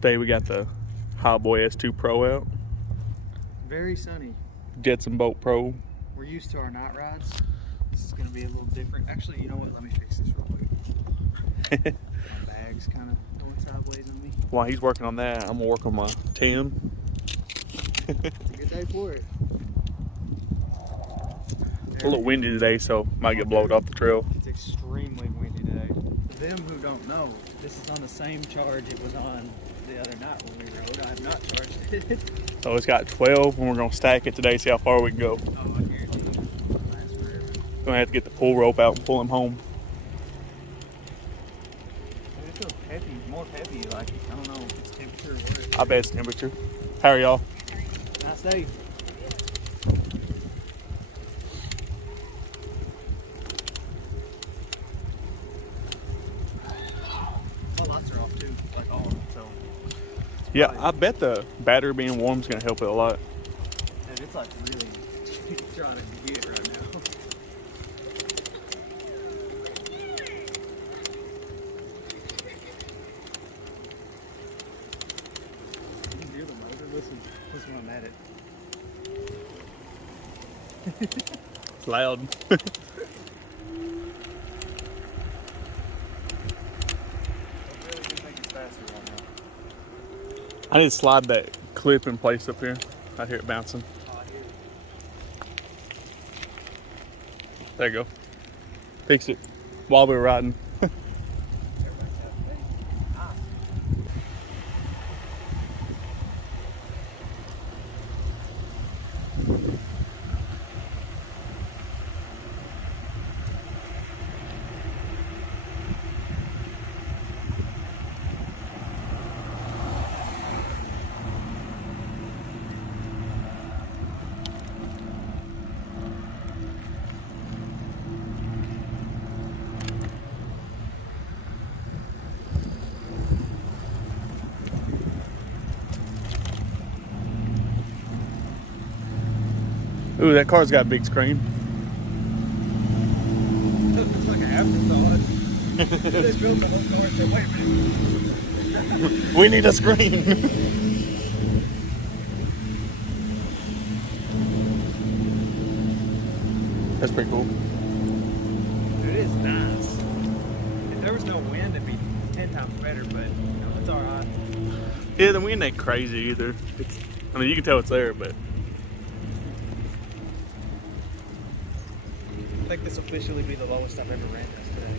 Today we got the Hiboy S2 Pro out. Very sunny. Jetson Boat Pro. We're used to our night rides. This is going to be a little different. Actually, you know what? Let me fix this real quick. My bag's kind of going sideways on me. While he's working on that, I'm gonna work on my Tim. It's a good day for it. A little windy today, so might get blown off the trail. It's extremely windy today. For them who don't know, this is on the same charge it was on the other night when we rode. I have not charged it. So it's got 12, and we're gonna stack it today, see how far we can go. Oh, I guarantee you. It'll last forever. Gonna have to get the pull rope out and pull him home. It feels peppy, more peppy. Like, I don't know if it's temperature or what. I bet it's temperature. How are y'all? Nice day. My lights are off too, like all of them, so. Yeah, I bet the battery being warm is gonna help it a lot. And it's like really trying to get right now. You can hear the motor. Listen when I'm at it. It's loud. I need to slide that clip in place up here. I hear it bouncing. There you go. Fix it while we were riding. Ooh, that car's got a big screen. It's like an afterthought. They built the whole car and said, wait a minute. We need a screen. That's pretty cool. It is nice. If there was no wind, it'd be 10 times better, but you know, it's alright. Yeah, the wind ain't crazy either. I mean, you can tell it's there, but I think this will officially be the lowest I've ever ran this today.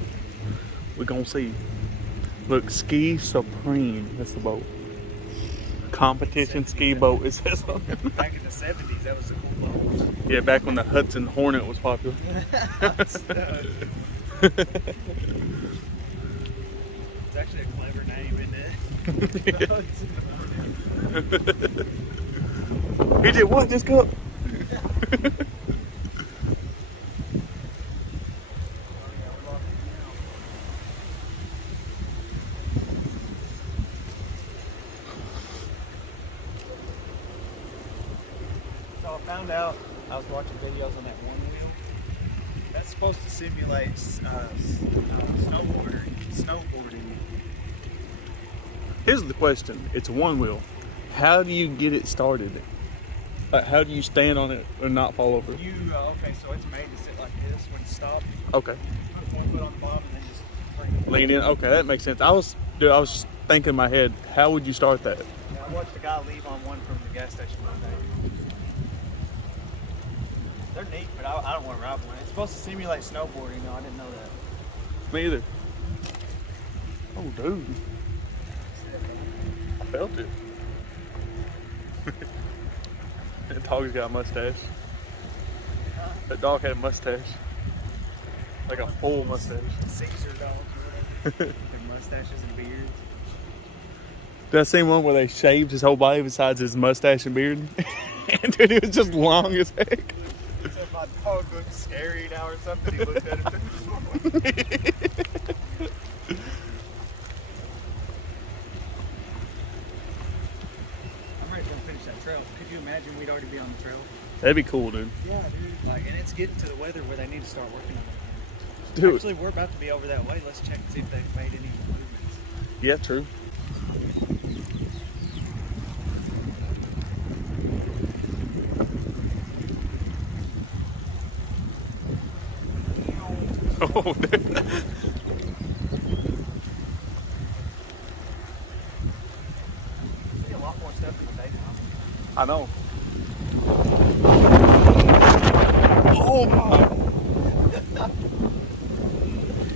we're gonna see. Look, Ski Supreme. That's the boat. Competition ski boat. It says on it. Back in the 70s, that was a cool boat. Yeah, back when the Hudson Hornet was popular. It's actually a clever name, isn't it? He did what? This cup? So I found out, I was watching videos on that one wheel. That's supposed to simulate snowboarding. Here's the question. It's one wheel. How do you get it started? Like, how do you stand on it and not fall over? Okay, so it's made to sit like this when it's stopped. Okay. Put one foot on the bottom and then just bring it. Lean in. Okay, that makes sense. I was thinking in my head, how would you start that? Yeah, I watched a guy leave on one from the gas station one day. They're neat, but I don't want to ride one. It's supposed to simulate snowboarding. No, I didn't know that. Me either. Oh, dude. I felt it. That dog's got a mustache. That dog had a mustache. Like a full mustache. Caesar dogs, their mustaches and beards. Did I see one where they shaved his whole body besides his mustache and beard? And dude, it was just long as heck. Except my dog looked scary now or something. He looked at it. I'm ready to finish that trail. Could you imagine we'd already be on the trail? That'd be cool, dude. Yeah, dude. Like, and it's getting to the weather where they need to start working on it. Dude. Actually, we're about to be over that way. Let's check and see if they've made any improvements. Yeah, true. know, dude. See a lot more stuff in the daytime. I know. Oh my!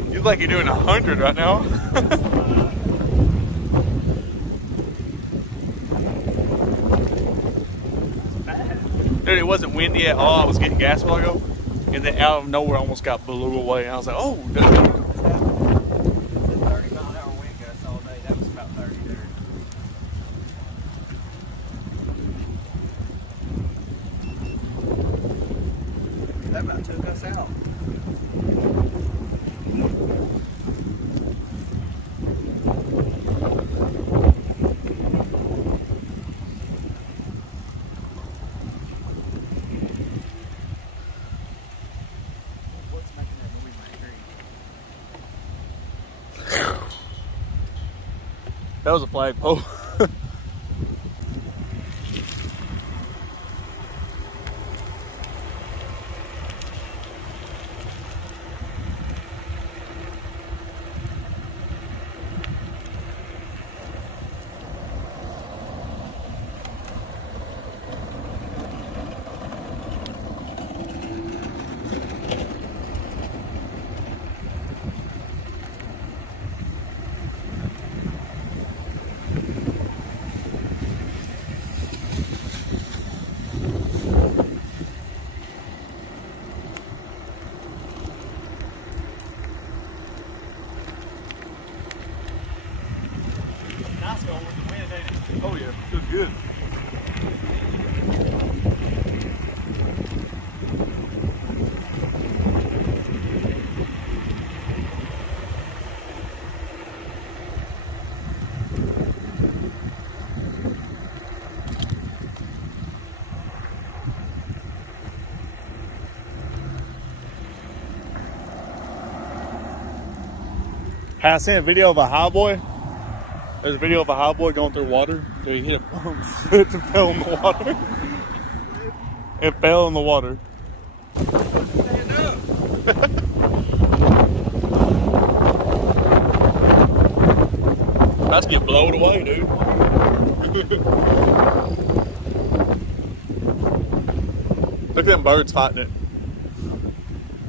You look like you're doing 100 right now. Dude, it wasn't windy at all. I was getting gas a while ago, and then out of nowhere, I almost got blew away. And I was like, "Oh, dude." It's a 30-mile-an-hour wind gusts all day. That was about 30 there. That about took us out. What's making that noise, my tree? That was a flagpole. Nice going with the wind, ain't it? Oh yeah, good, good. Hey, I seen a video of a highboy. There's a video of a highboy going through water. Dude, he hit a bum foot and fell in the water. It fell in the water. Stand up. Let's get blown away, dude. Look at them birds fighting it.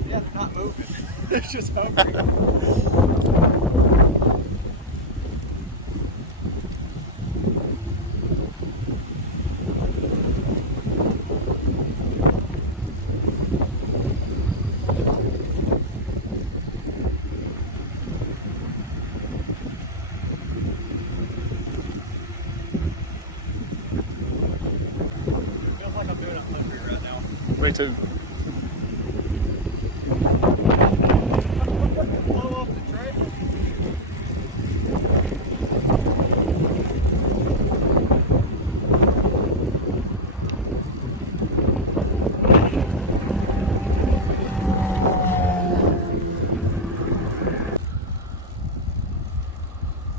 Yeah, they're not moving. They're just hovering. Feels like I'm doing a 100 right now. Me too. Blow off the trail.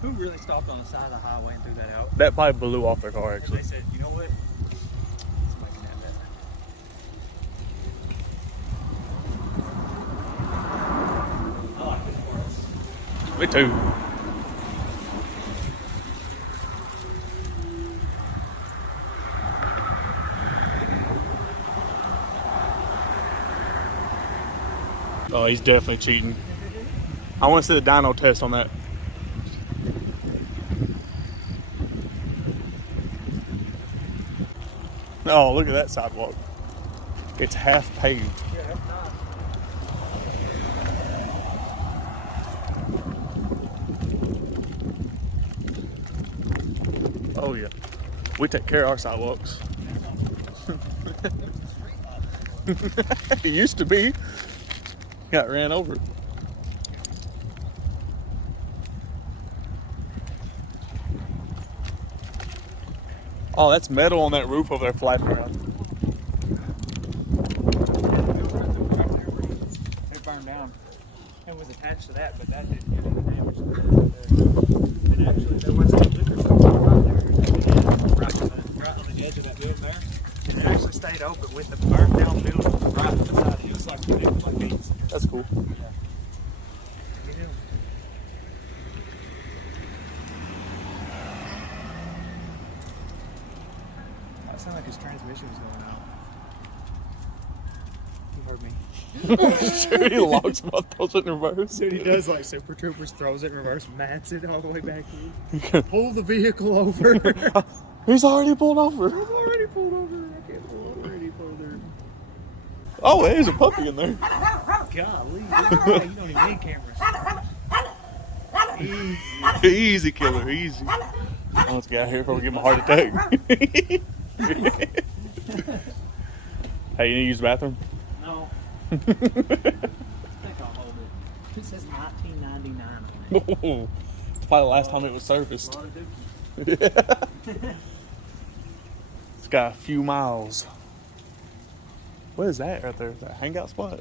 Who really stopped on the side of the highway and threw that out? That probably blew off their car, And actually. they said, you know what? Let's make that better. I like this part. Me too. Oh, he's definitely cheating. I want to see the dyno test on that. Oh, look at that sidewalk. It's half paved. Yeah, that's nice. Oh yeah. We take care of our sidewalks. It used to be. Got ran over. Oh, that's metal on that roof over there flapping around. It burned down. It was attached to that, but that didn't get any damage. And actually, there was a liquor store right there, right on the edge of that building there. And it actually stayed open with the burnt down building right beside it. It was like beans. That's cool. Yeah. sounded like his transmission was going out. You heard me. Sure, he locks him up, throws it in reverse. Dude, he does like Super Troopers, throws it in reverse, mats it all the way back in. Pull the vehicle over. He's already pulled over. I'm already pulled over. I can't pull over any further. Oh, there's a puppy in there. Golly, dude. Yeah, you don't even need cameras. Easy. Easy, killer, easy. Let's get out here before we give him a heart attack. Hey, you need to use the bathroom? No. I think I'll hold it. It says 1999 on it. Oh, it's probably the last time it was serviced. A lot of dookies. It's got a few miles. What is that right there? Is that a hangout spot?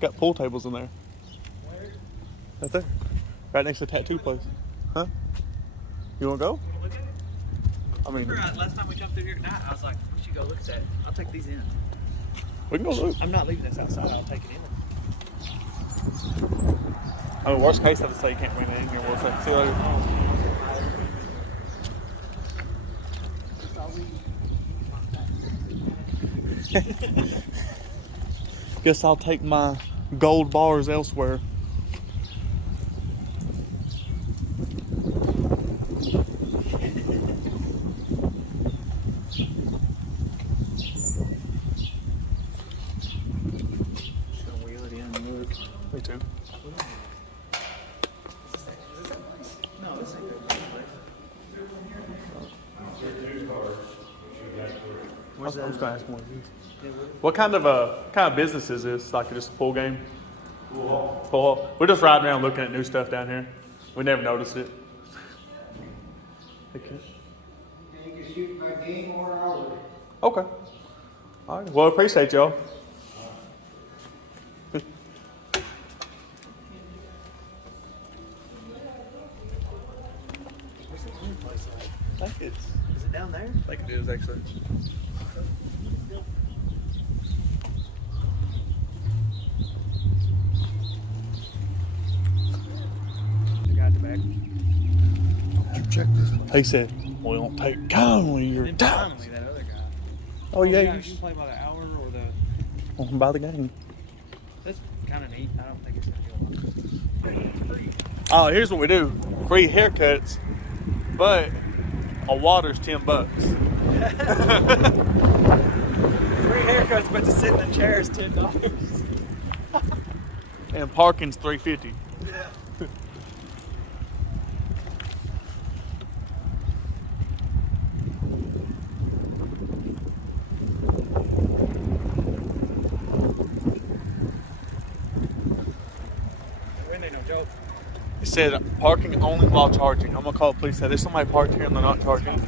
Got pool tables in there. Where? Right there. Right next to the tattoo place. Huh? You want to go? Look at it. I mean, Remember last time we jumped through here at night, I was like, we should go look at that. I'll take these in. we can go look. I'm not leaving this outside. I'll take it in. I mean, worst case, I would say you can't bring it in here. Worst case. See you later. Guess I'll take my gold bars elsewhere. Me too. No, this ain't good. I was going to ask one of you. What kind of business is this? Like just a pool game? Pool. We're just riding around looking at new stuff down here. We never noticed it. Okay. You can shoot by game or hour. Okay. All right. Well, appreciate y'all. Where's the clean place at? I think it's. Is it down there? I think it is actually. The guy at the back. Check this. He said, "We don't take kindly your And time." finally, that other guy. Oh yeah, You you can play by the hour or the. should buy the game. That's kind of neat. I don't think it's gonna be a lot. Oh, here's what we do: free haircuts, but a water's $10. Free haircuts, but to sit in the chair is $10. And parking's $3.50. Really no joke. It said parking only while charging. I'm gonna call the police. Say there's somebody parked here and they're not charging. Oh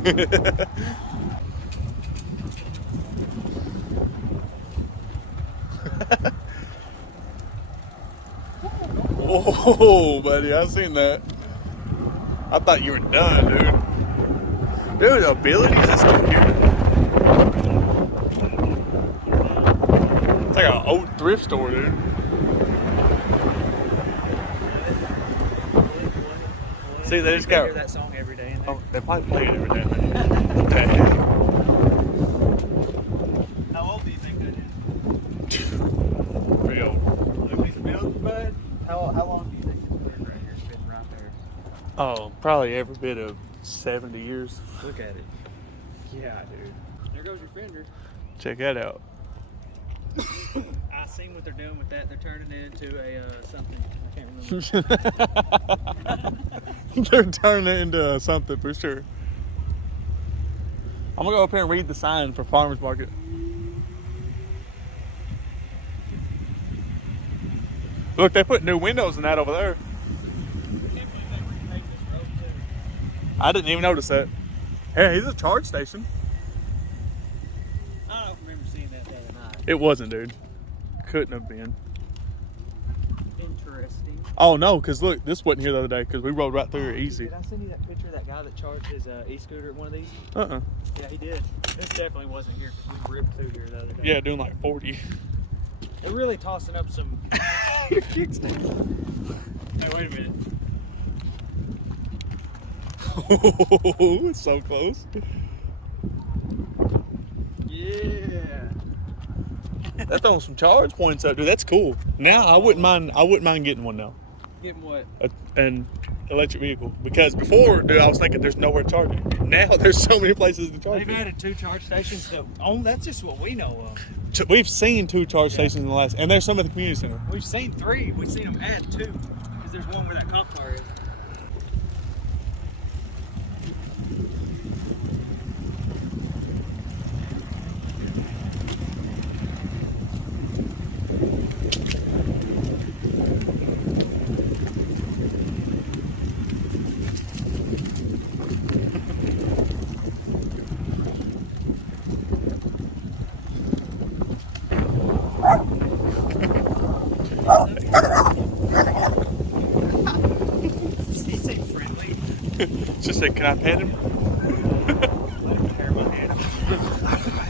my god. Whoa, buddy, I seen that. I thought you were done, dude. Dude, the abilities is still here. It's like an old thrift store, dude. See, they just got. hear that song every day in there. Oh, they probably play it every day. How old do you think that is? Pretty old. Like piece of milk, bud? How long do you think it's been right here? It's been right there. Oh, probably every bit of 70 years. Look at it. Yeah, dude. There goes your fender. Check that out. I seen what they're doing with that. They're turning it into a something. I can't remember. They're turning it into something for sure. I'm gonna go up here and read the sign for farmers market. Look, they put new windows in that over there. I can't believe they remade this road too. I didn't even notice that. Hey, here's a charge station. I don't remember seeing that the other night. It wasn't, dude. Couldn't have been. Interesting. Oh no, because look, this wasn't here the other day because we rode right through it easy. Did I send you that picture of that guy that charged his e-scooter at one of these? Uh-uh. Yeah, he did. This definitely wasn't here because we ripped through here the other day. Yeah, doing like 40. They're really tossing up some. Your kickstand. Hey, wait a minute. It's so close. Yeah. That's throwing some charge points up, dude. That's cool. Now I wouldn't mind getting one now. Getting what? An electric vehicle. Because before, dude, I was thinking there's nowhere to charge it. Now there's so many places to charge They've it. added 2 charge stations. That's just what we know of. We've seen 2 charge stations in the last, and there's some at the community center. We've seen 3. We've seen them add 2. Because there's one where that cop car is. He seemed friendly. Just said, can I pet him?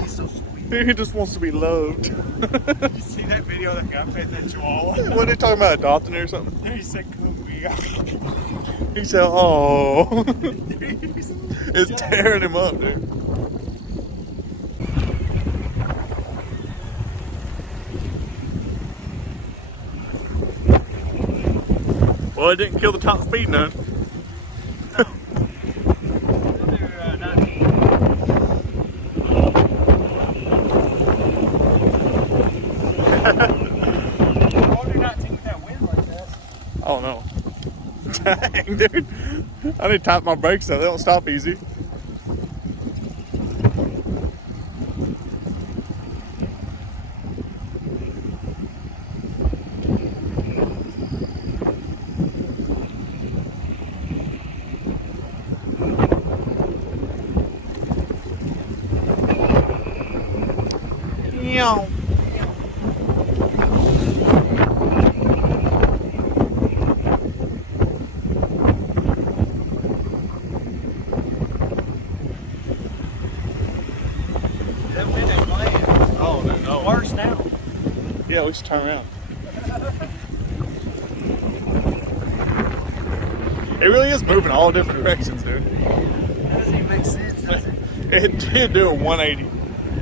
He's so sweet. He just wants to be loved. You see that video of that guy petting that chihuahua? What are they talking about, adopting it or something? He said, come here. He said, oh. It's tearing him up, dude. Well, it didn't kill the top speed none. Oh no. Dang, dude. I need to tap my brakes so they don't stop easy. Meow. Oh, no. Worse now. Yeah, we should turn around. It really is moving all different directions, dude. That doesn't even make sense, does it? It did do a 180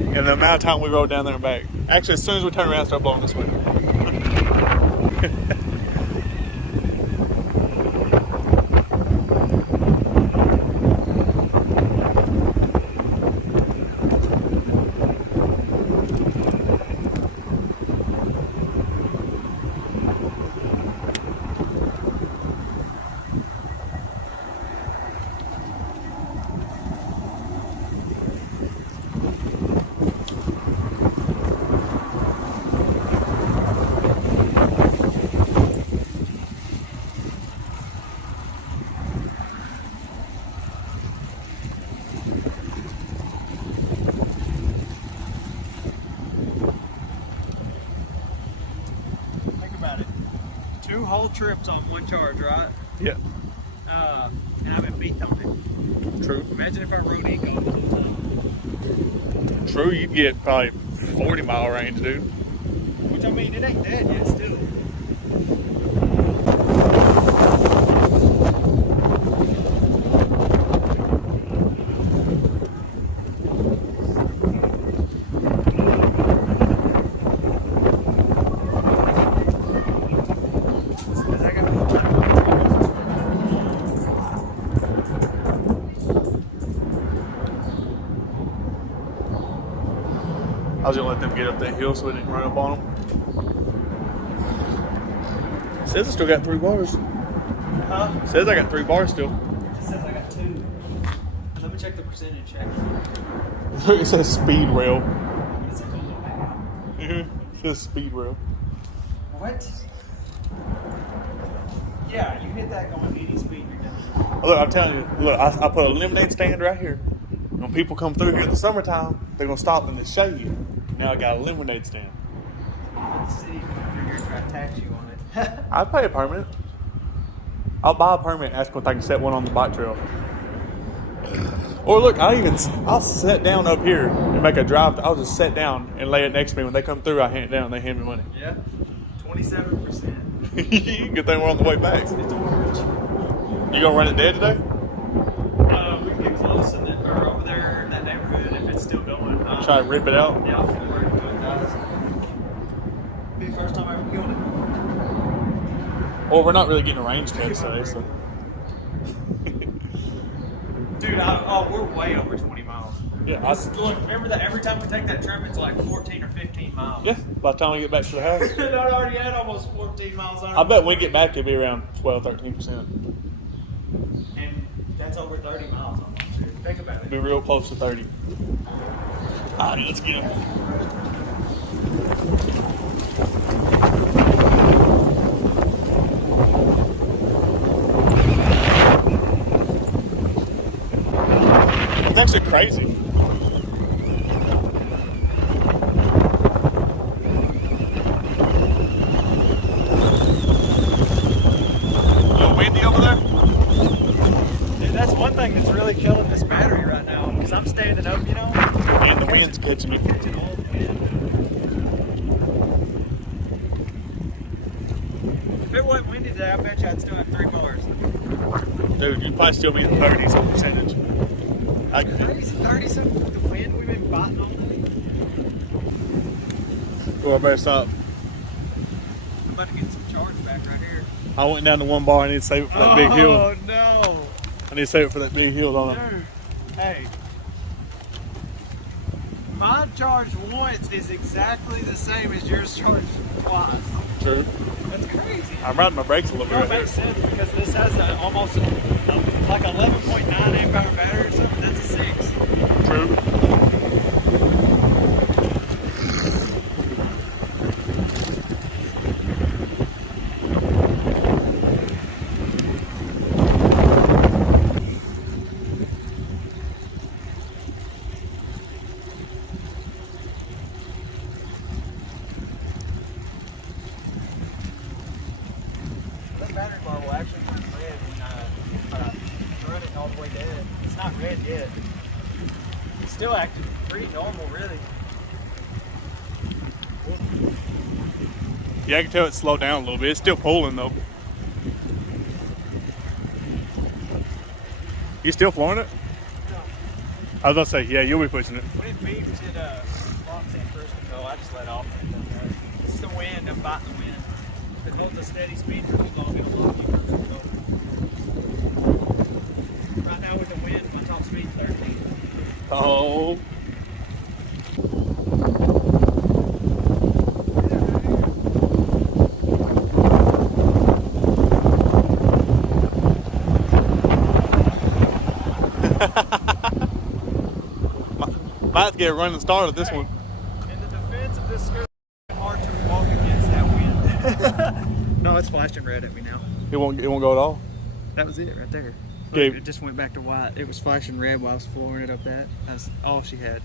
in the amount of time we rode down there and back. Actually, as soon as we turn around, start blowing this way. Think about it. 2 whole trips on 1 charge, right? Yeah, And I've been beat on it. true. Imagine if I rode Eco the whole time. True, you'd get probably 40-mile range, dude. Which, I mean, it ain't dead yet still. I was gonna let them get up that hill so we didn't run up on them. Says I still got 3 bars. Huh? Says I got 3 bars still. It says I got 2. Let me check the percentage check. It says speed rail. It's a cool little hat. It says speed rail. What? Yeah, you hit that going any speed, you're done. Look, I'm telling you, look, I put a lemonade stand right here. When people come through here in the summertime, they're gonna stop in the shade. Now I got a lemonade stand. City you're here trying to tax you on it. I'd pay a permit. I'll buy a permit and ask if I can set one on the bike trail. Or look, I'll sit down up here and make a drive. I'll just sit down and lay it next to me. When they come through, I hand it down and they hand me money. Yeah. 27%. Good thing we're on the way back. It's orange. You gonna run it dead today? house and or over there in that neighborhood if it's still going. Try to rip it out. Yeah, I'll floor it until it dies. Be the first time I ever killed it. Well, we're not really getting a range test today, so. Dude, we're way over 20 miles. Yeah, Look, remember that every time we take that trip, it's like 14 or 15 miles. yeah, by the time we get back to the house. I already had almost 14 miles on it. I bet when we get back, it'll be around 12, 13%. And that's over 30 miles almost, dude. Think about it. Be real close to 30. All right, let's get him. It's actually crazy. A little windy over there? Dude, that's one thing that's really killing this battery right now. Because I'm standing up, you know. And the wind's catching me. Catching all the wind. If it wasn't windy today, I bet you I'd still have 3 bars. Dude, you'd probably still be in the 30s on percentage. 30 something with the wind we've been biting all day. Well, I better stop. I'm about to get some charge back right here. I went down to one bar. I need to save it for that big hill. Oh no! I need to save it for that big hill, don't I? Dude, hey. My charge once is exactly the same as yours charged twice. True. That's crazy. I'm riding my brakes a little bit Well, right it makes here. sense because this has almost like 11.9 amp hour battery or something. That's a 6. True. That battery bar will actually turn red when run it all the way dead. It's not red yet. It's still acting pretty normal, really. Yeah, I can tell it slowed down a little bit. It's still pulling though. You still flooring it? No. I was about to say, yeah, you'll be pushing it. When it beeps, it locks in first control. I just let off. It's the wind. I'm biting the wind. If it holds a steady speed for too long, it'll lock you first control. Right now with the wind, my top speed's 13. Oh. Might have to get a running start at this one. In the defense of this skirt, it's hard to walk against that wind. No, it's flashing red at me now. It won't go at all. That was it right there. Okay. Look, it just went back to white. It was flashing red while I was flooring it up that. That's all she had.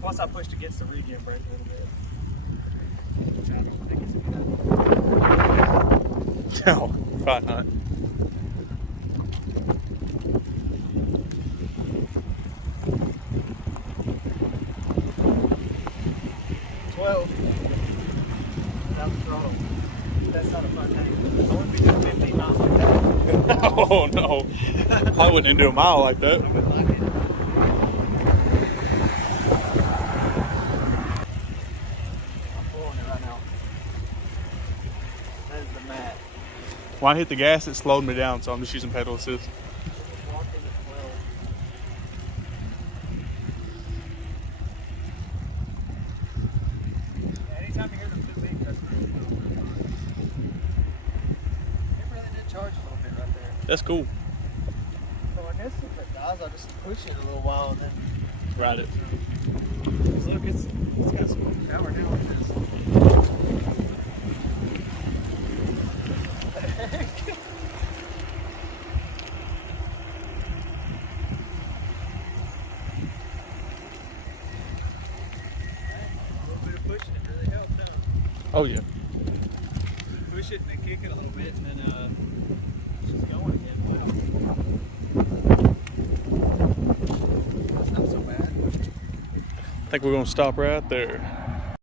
Plus I pushed against the regain brake a little bit. Which I don't think it's gonna No, probably not. Without the throttle. That's not a fun thing. I wouldn't be doing 15 miles like that. Oh no, I wouldn't even do a mile like that. I wouldn't like it. I'm pulling it right now. That is the mat. When I hit the gas, it slowed me down, so I'm just using pedal assist. Walking at 12. Anytime you hear them too big, that's really cool. It really did charge a little bit right there. That's cool. So I guess if it dies, I'll just push it a little while and then. Ride it. Look, it's got some power now. Look at this. Oh yeah. Push it and then kick it a little bit and then it's just going again. Wow. That's not so bad. I think we're gonna stop right there.